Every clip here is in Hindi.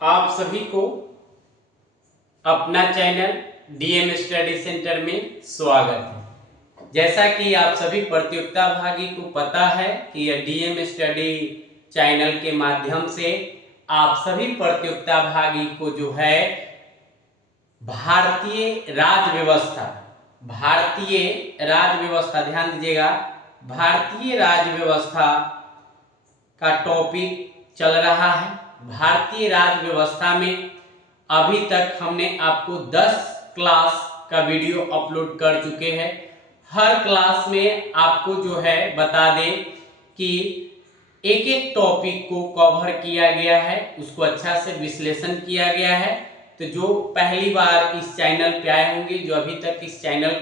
आप सभी को अपना चैनल डीएम स्टडी सेंटर में स्वागत है। जैसा कि आप सभी प्रतियोगिता भागी को पता है कि यह डीएम स्टडी चैनल के माध्यम से आप सभी प्रतियोगिता भागी को जो है भारतीय राज्य व्यवस्था ध्यान दीजिएगा, भारतीय राज्य व्यवस्था का टॉपिक चल रहा है। भारतीय राज्य व्यवस्था में अभी तक हमने आपको 10 क्लास का वीडियो अपलोड कर चुके हैं। हर क्लास में आपको जो है बता दें कि एक एक टॉपिक को कवर किया गया है, उसको अच्छा से विश्लेषण किया गया है। तो जो पहली बार इस चैनल पे आए होंगे, जो अभी तक इस चैनल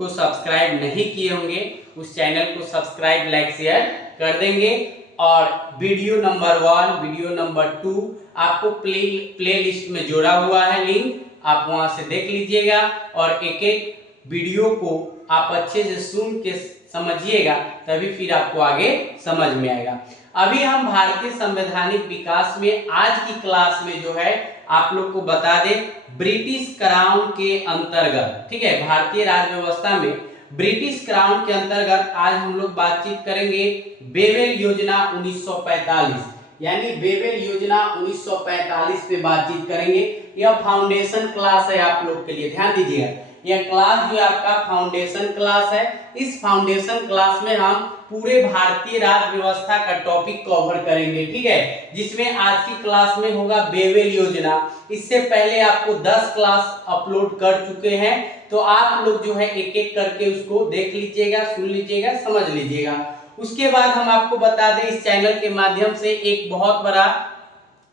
को सब्सक्राइब नहीं किए होंगे, उस चैनल को सब्सक्राइब, लाइक, शेयर कर देंगे। और वीडियो नंबर 1, वीडियो नंबर 2 आपको प्ले लिस्ट में जोड़ा हुआ है लिंक, आप वहां से देख लीजिएगा और एक एक वीडियो को आप अच्छे से सुन के समझिएगा, तभी फिर आपको आगे समझ में आएगा। अभी हम भारतीय संवैधानिक विकास में आज की क्लास में जो है आप लोग को बता दें ब्रिटिश क्राउन के अंतर्गत, ठीक है, भारतीय राज्य व्यवस्था में ब्रिटिश क्राउन के अंतर्गत आज हम लोग बातचीत करेंगे बेवेल योजना 1945, यानी बेवेल योजना 1945 पे बातचीत करेंगे। यह फाउंडेशन क्लास है आप लोग के लिए, ध्यान दीजिएगा, यह क्लास जो आपका फाउंडेशन क्लास है। इस फाउंडेशन क्लास में हम पूरे भारतीय राज्य व्यवस्था का टॉपिक कवर करेंगे, ठीक है, जिसमें आज की क्लास में होगा बेवेल योजना। इससे पहले आपको 10 क्लास अपलोड कर चुके हैं, तो आप लोग जो है एक एक करके उसको देख लीजिएगा, सुन लीजिएगा, समझ लीजिएगा। उसके बाद हम आपको बता दें इस चैनल के माध्यम से एक बहुत बड़ा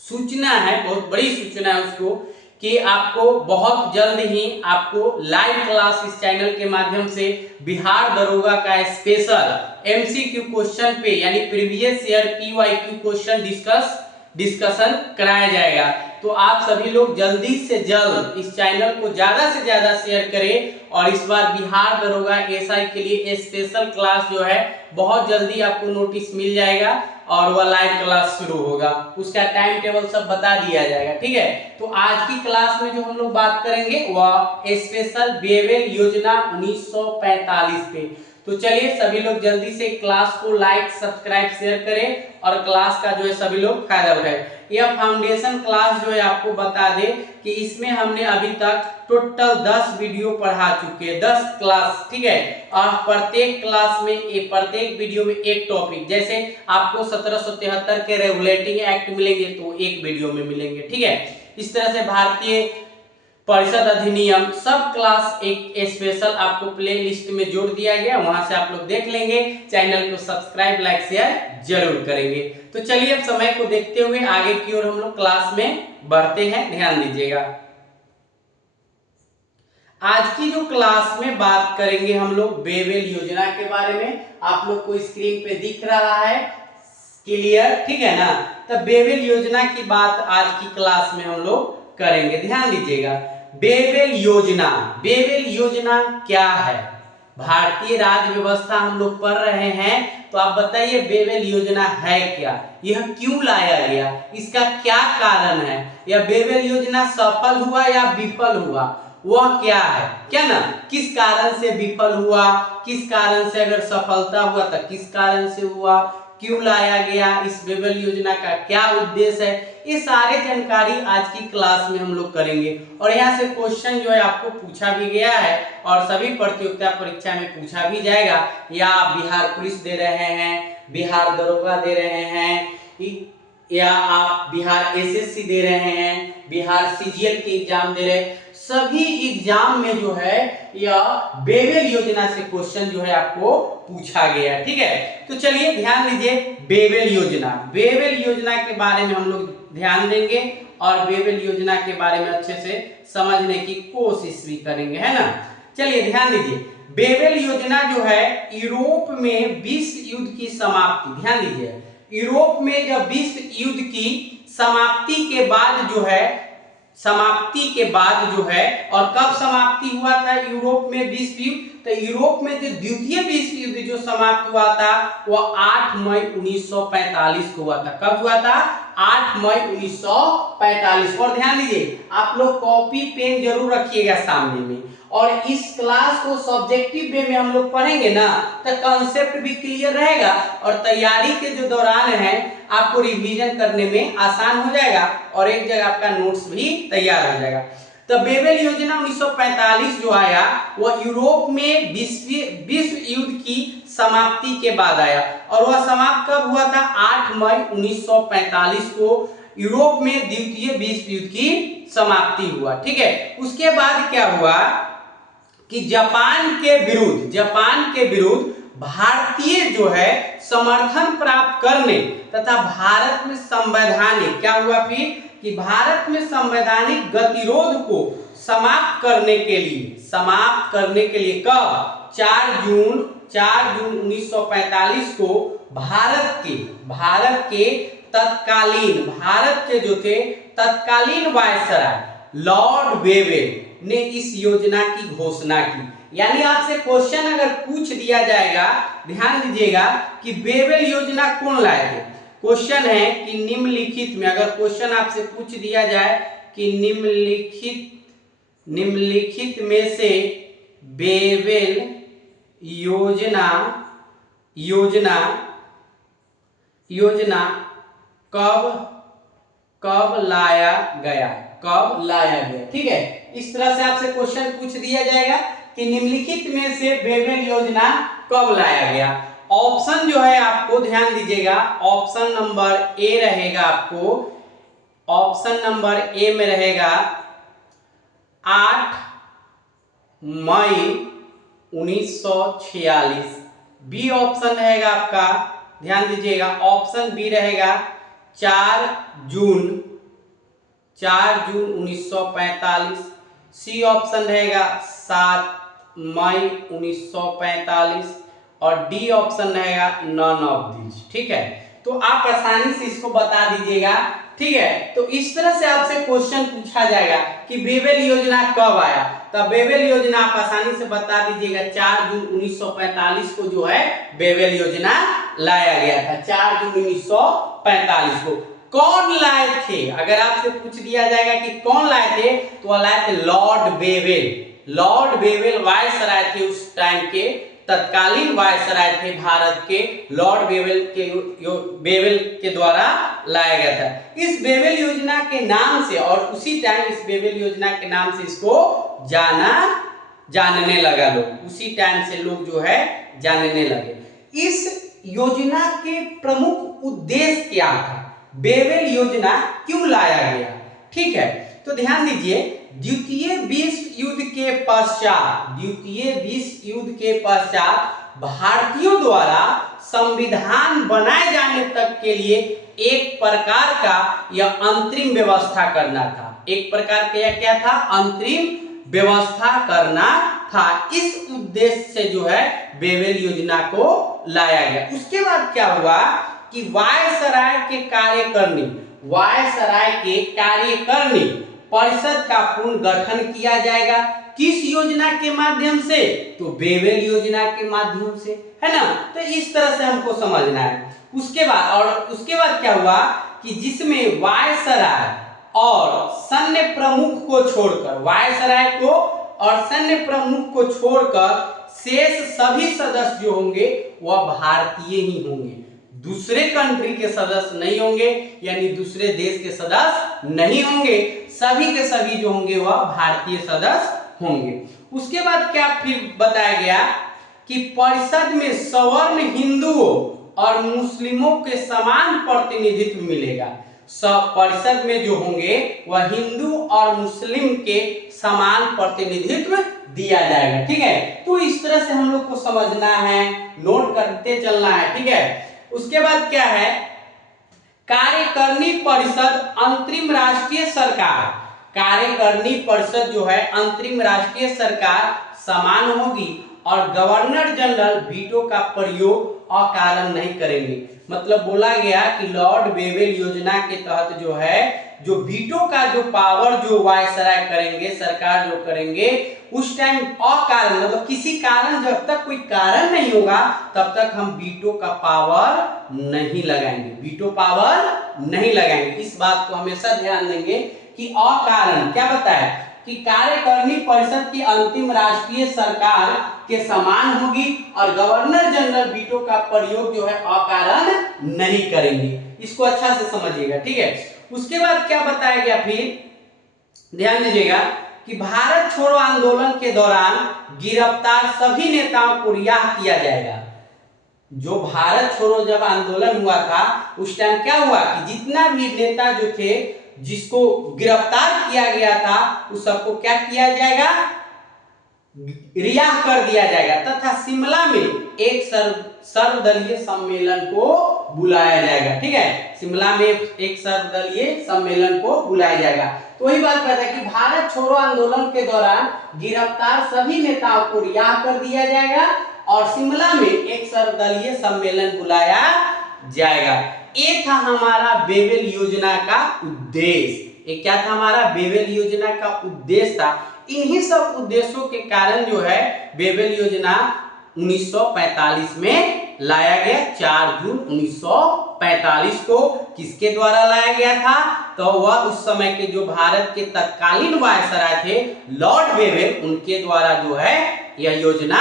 सूचना है, बहुत बड़ी सूचना है उसको, कि आपको बहुत जल्द ही आपको लाइव क्लास इस चैनल के माध्यम से बिहार दरोगा का स्पेशल एमसीक्यू क्वेश्चन पे, यानी previous year PYQ question discussion कराया जाएगा। तो आप सभी लोग जल्दी से जल्द इस चैनल को ज्यादा से ज्यादा शेयर करें और इस बार बिहार दरोगा एसआई के लिए स्पेशल क्लास जो है बहुत जल्दी आपको नोटिस मिल जाएगा और वह लाइव क्लास शुरू होगा, उसका टाइम टेबल सब बता दिया जाएगा, ठीक है। तो आज की क्लास में जो हम लोग बात करेंगे वह स्पेशल बेवेल योजना 1945 पे। तो चलिए सभी लोग जल्दी से क्लास को लाइक, सब्सक्राइब, शेयर करें और क्लास का जो है सभी लोग फायदा उठाएं। यह फाउंडेशन क्लास जो है आपको बता दे कि इसमें हमने अभी तक टोटल 10 वीडियो पढ़ा चुके हैं, 10 क्लास, ठीक है। और प्रत्येक क्लास में प्रत्येक वीडियो में एक टॉपिक, जैसे आपको 1773 के रेगुलेटिंग एक्ट मिलेंगे तो एक वीडियो में मिलेंगे, ठीक है। इस तरह से भारतीय परिषद अधिनियम सब क्लास एक स्पेशल आपको प्ले लिस्ट में जोड़ दिया गया, वहां से आप लोग देख लेंगे। चैनल को सब्सक्राइब, लाइक, शेयर जरूर करेंगे। तो चलिए अब समय को देखते हुए आगे की ओर हम लोग क्लास में बढ़ते हैं, ध्यान दीजिएगा। आज की जो क्लास में बात करेंगे हम लोग बेवेल योजना के बारे में। आप लोग को स्क्रीन पे दिख रहा है क्लियर, ठीक है ना। तो बेवेल योजना की बात आज की क्लास में हम लोग करेंगे, ध्यान दीजिएगा। बेवेल योजना क्या है? भारतीय राज्य व्यवस्था हम लोग पढ़ रहे हैं, तो आप बताइए बेवेल योजना है क्या, यह क्यों लाया गया, इसका क्या कारण है, यह बेवेल योजना सफल हुआ या विफल हुआ, वह क्या है, क्या ना, किस कारण से विफल हुआ, किस कारण से अगर सफलता हुआ तो किस कारण से हुआ, क्यों लाया गया, इस बेवेल योजना का क्या उद्देश्य है, ये सारे जानकारी आज की क्लास में हम लोग करेंगे। और यहाँ से क्वेश्चन जो है आपको पूछा भी गया है और सभी प्रतियोगिता परीक्षा में पूछा भी जाएगा, या आप बिहार पुलिस दे रहे हैं, बिहार दरोगा दे रहे हैं, या आप बिहार एसएससी दे रहे हैं, बिहार सीजीएल के एग्जाम दे रहे हैं, सभी एग्जाम में जो है यह बेवेल योजना से क्वेश्चन जो है आपको पूछा गया, ठीक है। तो चलिए ध्यान दीजिए बेवेल योजना के बारे में हम लोग ध्यान देंगे और बेवेल योजना के बारे में अच्छे से समझने की कोशिश भी करेंगे, है ना। चलिए ध्यान दीजिए, बेवेल योजना जो है यूरोप में विश्व युद्ध की समाप्ति, ध्यान दीजिए, यूरोप में जब विश्व युद्ध की समाप्ति के बाद जो है समाप्ति के बाद जो है, और कब समाप्ति हुआ था यूरोप में विश्व युद्ध, तो यूरोप में जो द्वितीय विश्व युद्ध जो समाप्त हुआ था वह 8 मई 1945 को हुआ था। कब हुआ था? 8 मई 1945। और ध्यान दीजिए, आप लोग कॉपी पेन जरूर रखिएगा सामने में, और इस क्लास को सब्जेक्टिव वे में हम लोग पढ़ेंगे ना, तो कंसेप्ट भी क्लियर रहेगा और तैयारी के जो दौरान है आपको रिवीजन करने में आसान हो जाएगा और एक जगह आपका नोट्स भी तैयार हो जाएगा। तो बेबेल योजना 1945 जो आया वह यूरोप में विश्व युद्ध की समाप्ति के बाद आया, और वह समाप्त कब हुआ था? 8 मई 1945 को यूरोप में द्वितीय विश्व युद्ध की समाप्ति हुआ। ठीक है, उसके बाद क्या हुआ कि जापान के विरुद्ध भारतीय जो है समर्थन प्राप्त करने तथा भारत में संवैधानिक क्या हुआ फिर कि भारत में संवैधानिक गतिरोध को समाप्त करने के लिए कब? 4 जून 1945 को भारत के तत्कालीन वायसराय लॉर्ड वेवेल ने इस योजना की घोषणा की। यानी आपसे क्वेश्चन अगर पूछ दिया जाएगा, ध्यान दीजिएगा कि बेबेल योजना कौन लाए थे। क्वेश्चन है कि निम्नलिखित में, अगर क्वेश्चन आपसे पूछ दिया जाए कि निम्नलिखित में से बेबेल योजना कब लाया गया? ठीक है, इस तरह से आपसे क्वेश्चन पूछ दिया जाएगा कि निम्नलिखित में से बेबेल योजना कब लाया गया। ऑप्शन जो है आपको ध्यान दीजिएगा, ऑप्शन नंबर ए रहेगा, आपको ऑप्शन नंबर ए में रहेगा 8 मई 1946। बी ऑप्शन रहेगा आपका, ध्यान दीजिएगा, ऑप्शन बी रहेगा 4 जून 1945। सी ऑप्शन रहेगा 7 मई 1945 और डी ऑप्शन रहेगा नॉन ऑफ दिस। ठीक है, तो आप आसानी से इसको बता दीजिएगा। ठीक है, तो इस तरह से आपसे क्वेश्चन पूछा जाएगा कि बेबेल योजना कब आया, तब बेबेल योजना आप आसानी से बता दीजिएगा 4 जून 1945 को जो है बेबेल योजना लाया गया था। 4 जून 1945 को कौन लाए थे? अगर आपसे पूछ दिया जाएगा कि कौन लाए थे, तो वह लाए थे लॉर्ड बेवेल वायसराय थे उस टाइम के, तत्कालीन वायसराय थे भारत के, लॉर्ड बेवेल के द्वारा लाया गया था। इस बेबेल योजना के नाम से, और उसी टाइम इस बेबेल योजना के नाम से इसको जानने लगा लोग, उसी टाइम से लोग जो है जानने लगे। इस योजना के प्रमुख उद्देश्य क्या था? बेबेल योजना क्यों लाया गया? ठीक है, तो ध्यान दीजिए, द्वितीय विश्व युद्ध के पश्चात भारतीयों द्वारा संविधान बनाए जाने तक के लिए एक प्रकार का यह अंतरिम व्यवस्था करना था। एक प्रकार का यह क्या था? अंतरिम व्यवस्था करना था। इस उद्देश्य से जो है बेबेल योजना को लाया गया। उसके बाद क्या हुआ कि वायसराय के कार्यकारिणी परिषद का पुनर्गठन किया जाएगा। किस योजना के माध्यम से? तो बेबेल योजना के माध्यम से, है ना। तो इस तरह से हमको समझना है। उसके बाद क्या हुआ कि जिसमें वायसराय और सैन्य प्रमुख को छोड़कर शेष सभी सदस्य जो होंगे वह भारतीय ही होंगे, दूसरे कंट्री के सदस्य नहीं होंगे, यानी दूसरे देश के सदस्य नहीं होंगे, सभी के सभी जो होंगे वह भारतीय सदस्य होंगे। उसके बाद क्या फिर बताया गया कि परिषद में सवर्ण हिंदुओं और मुस्लिमों के समान प्रतिनिधित्व मिलेगा। सब परिषद में जो होंगे वह हिंदू और मुस्लिम के समान प्रतिनिधित्व दिया जाएगा। ठीक है, तो इस तरह से हम लोग को समझना है, नोट करते चलना है। ठीक है, उसके बाद क्या है, कार्यकारिणी परिषद अंतरिम राष्ट्रीय सरकार, कार्यकारिणी परिषद जो है अंतरिम राष्ट्रीय सरकार समान होगी और गवर्नर जनरल वीटो का प्रयोग अकारण नहीं करेंगे। मतलब बोला गया कि लॉर्ड वेवेल योजना के तहत जो है जो वीटो का जो पावर जो वायसराय करेंगे, सरकार जो करेंगे, उस टाइम अकारण मतलब किसी कारण, जब तक कोई कारण नहीं होगा तब तक हम वीटो का पावर नहीं लगाएंगे, वीटो पावर नहीं लगाएंगे। इस बात को हमेशा ध्यान देंगे कि अकारण क्या बताया कि कार्यकारिणी परिषद की अंतिम राष्ट्रीय सरकार के समान होगी और गवर्नर जनरल वीटो का प्रयोग जो है अकारण नहीं करेंगे। इसको अच्छा से समझिएगा, ठीक है। उसके बाद क्या बताया गया, फिर ध्यान दीजिएगा कि भारत छोड़ो आंदोलन के दौरान गिरफ्तार सभी नेताओं को रिहा किया जाएगा। जो भारत छोड़ो जब आंदोलन हुआ था उस टाइम क्या हुआ कि जितना भी नेता जो थे जिसको गिरफ्तार किया गया था उस सबको क्या किया जाएगा, रिहा कर दिया जाएगा तथा शिमला में एक सर्वदलीय सम्मेलन को बुलाया जाएगा, ठीक है। शिमला में एक सर्वदलीय सम्मेलन को बुलाया जाएगा। तो वही बात कहता है कि भारत छोड़ो आंदोलन के दौरान गिरफ्तार सभी नेताओं को रिहा कर दिया जाएगा और शिमला में एक सर्वदलीय सम्मेलन बुलाया जाएगा। ये था हमारा वेवेल योजना का उद्देश्य। ये क्या था, हमारा वेवेल योजना का उद्देश्य था। इन्हीं सब उद्देश्यों के कारण जो है वेवेल योजना 1945 में लाया गया। 4 जून 1945 को किसके द्वारा लाया गया था, तो वह उस समय के जो भारत के तत्कालीन वायसराय थे लॉर्ड वेवेल, उनके द्वारा जो है यह योजना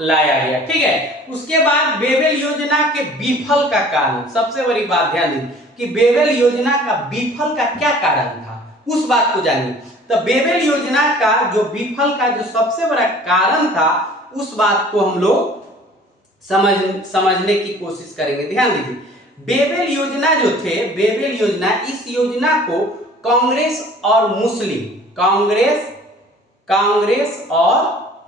लाया गया, ठीक है। उसके बाद वेवेल योजना के विफल का कारण, सबसे बड़ी बात ध्यान दें कि वेवेल योजना का विफल का क्या कारण था, उस बात को जानिए। तो वेवेल योजना का जो विफल का जो सबसे बड़ा कारण था उस बात को हम लोग समझने की कोशिश करेंगे। ध्यान दीजिए, वेवेल योजना जो थे, वेवेल योजना, इस योजना को कांग्रेस और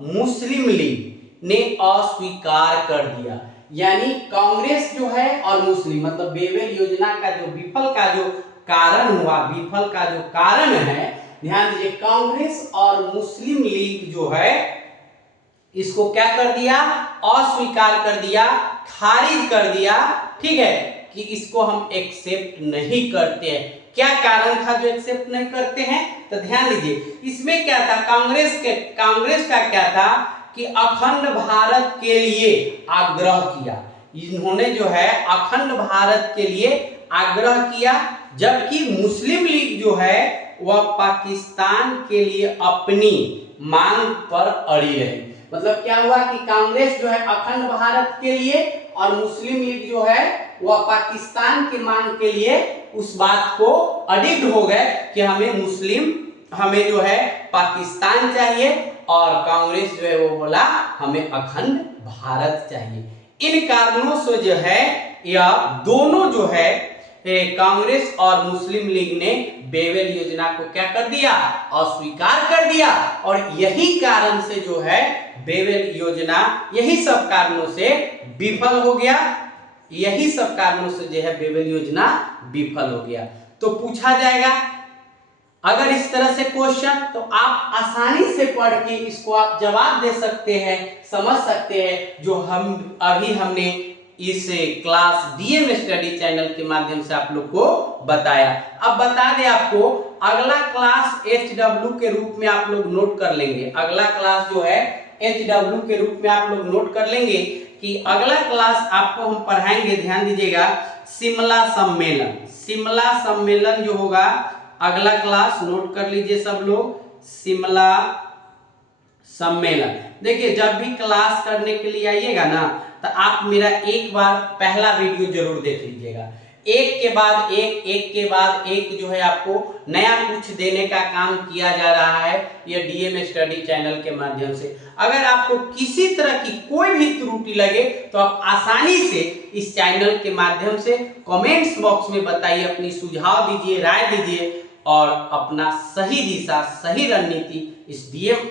मुस्लिम लीग ने अस्वीकार कर दिया। यानी कांग्रेस जो है और मुस्लिम, मतलब वेवेल योजना का जो विफल का जो कारण हुआ, विफल का जो कारण है, ध्यान दीजिए, कांग्रेस और मुस्लिम लीग जो है इसको क्या कर दिया, अस्वीकार कर दिया, खारिज कर दिया, ठीक है, कि इसको हम एक्सेप्ट नहीं करते हैं। क्या कारण था जो एक्सेप्ट नहीं करते हैं, तो ध्यान दीजिए, इसमें क्या था, कांग्रेस का क्या था कि अखंड भारत के लिए आग्रह किया। इन्होंने जो है अखंड भारत के लिए आग्रह किया, जबकि मुस्लिम लीग जो है वह पाकिस्तान के लिए अपनी मांग पर अड़ी रही। मतलब क्या हुआ कि कांग्रेस जो है अखंड भारत के लिए और मुस्लिम लीग जो है वह पाकिस्तान की मांग के लिए उस बात को अडिक्ट हो गए कि हमें जो है पाकिस्तान चाहिए, और कांग्रेस जो है वो बोला हमें अखंड भारत चाहिए। इन कारणों से जो है यह दोनों जो है कांग्रेस और मुस्लिम लीग ने वेवेल योजना को क्या कर दिया, अस्वीकार कर दिया। और यही कारण से जो है वेवेल योजना, यही सब कारणों से विफल हो गया, यही सब कारणों से जो है वेवेल योजना विफल हो गया। तो पूछा जाएगा अगर इस तरह से क्वेश्चन, तो आप आसानी से पढ़ के इसको आप जवाब दे सकते हैं, समझ सकते हैं, जो हमने इस क्लास डीएम स्टडी चैनल के माध्यम से आप लोग को बताया। अब बता दें आपको, अगला क्लास HW के रूप में आप लोग नोट कर लेंगे। अगला क्लास जो है HW के रूप में आप लोग नोट कर लेंगे कि अगला क्लास आपको हम पढ़ाएंगे, ध्यान दीजिएगा, शिमला सम्मेलन। शिमला सम्मेलन जो होगा अगला क्लास, नोट कर लीजिए सब लोग, शिमला सम्मेलन। देखिए, जब भी क्लास करने के लिए आइएगा ना, तो आप मेरा एक बार पहला वीडियो जरूर देख लीजिएगा। एक के बाद एक जो है आपको नया कुछ देने का काम किया जा रहा है ये डीएम स्टडी चैनल के माध्यम से। अगर आपको किसी तरह की कोई भी त्रुटि लगे तो आप आसानी से इस चैनल के माध्यम से कमेंट्स बॉक्स में बताइए, अपनी सुझाव दीजिए, राय दीजिए और अपना सही दिशा, सही रणनीति इस डीएम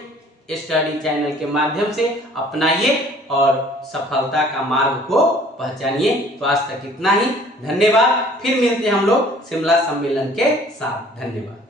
स्टडी चैनल के माध्यम से अपनाइए और सफलता का मार्ग को पहचानिए। तो आज तक इतना ही, धन्यवाद। फिर मिलते हैं हम लोग शिमला सम्मेलन के साथ। धन्यवाद।